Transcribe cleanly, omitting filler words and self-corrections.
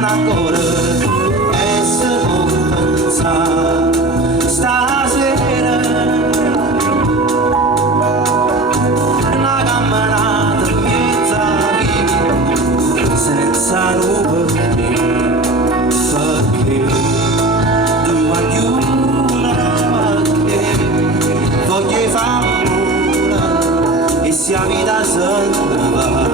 chiamano ancora e se può pensare stasera una camminata in mezzo alla vita senza nube perché tu aiuto perché voglio fare e sia vita se ne va